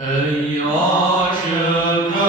Ey aşık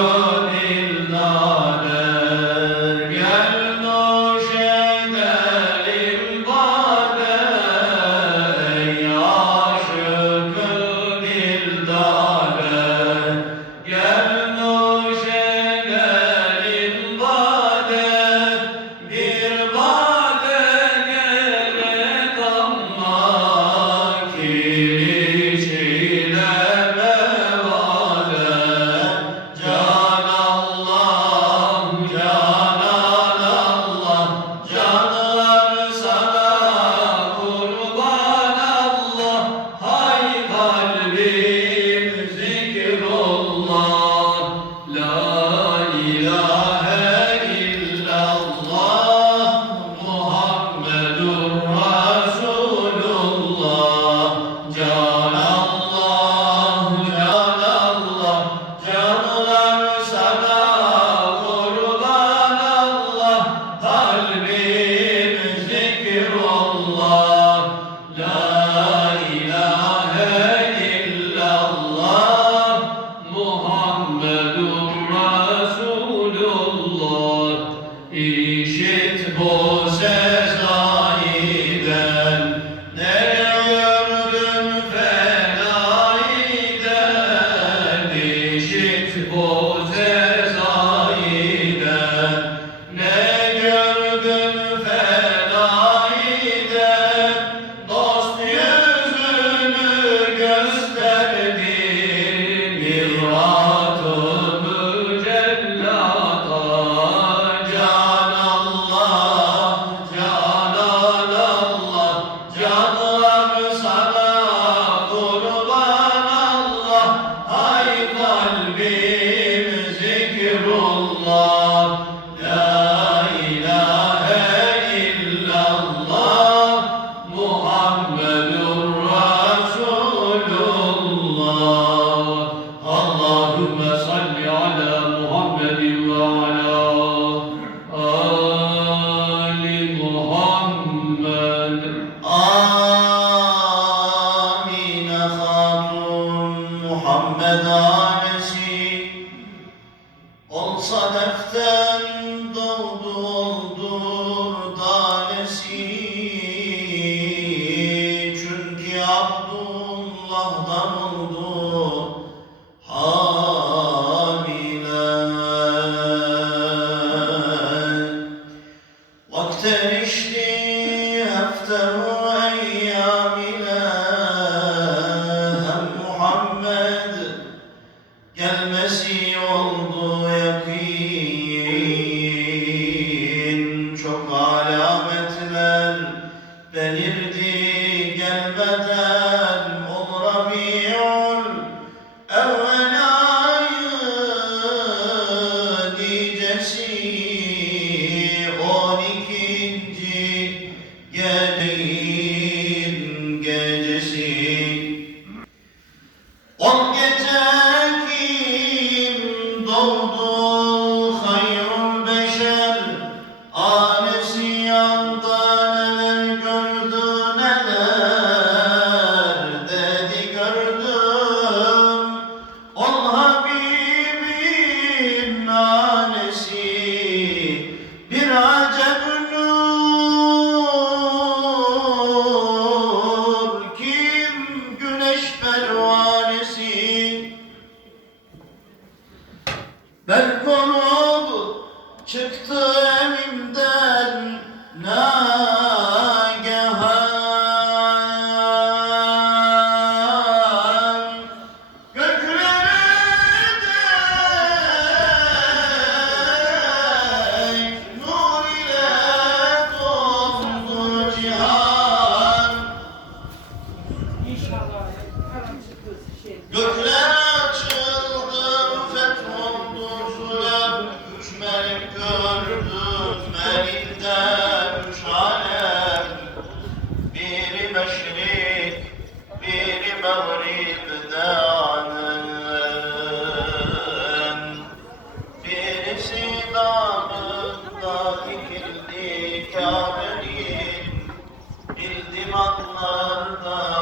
Gelmesi oldu yakin Çok alametler belirdi gelmeden Ol Rabi'ul evvel ayı diyeceksin İnşallah. Gökler açıldı, fetholdu zulem, hükmerim gördü, hükmerinde üç. Biri meşrik, biri mağribde anem. Birisi dağında dikildi Kabe'nin, ildimanlarda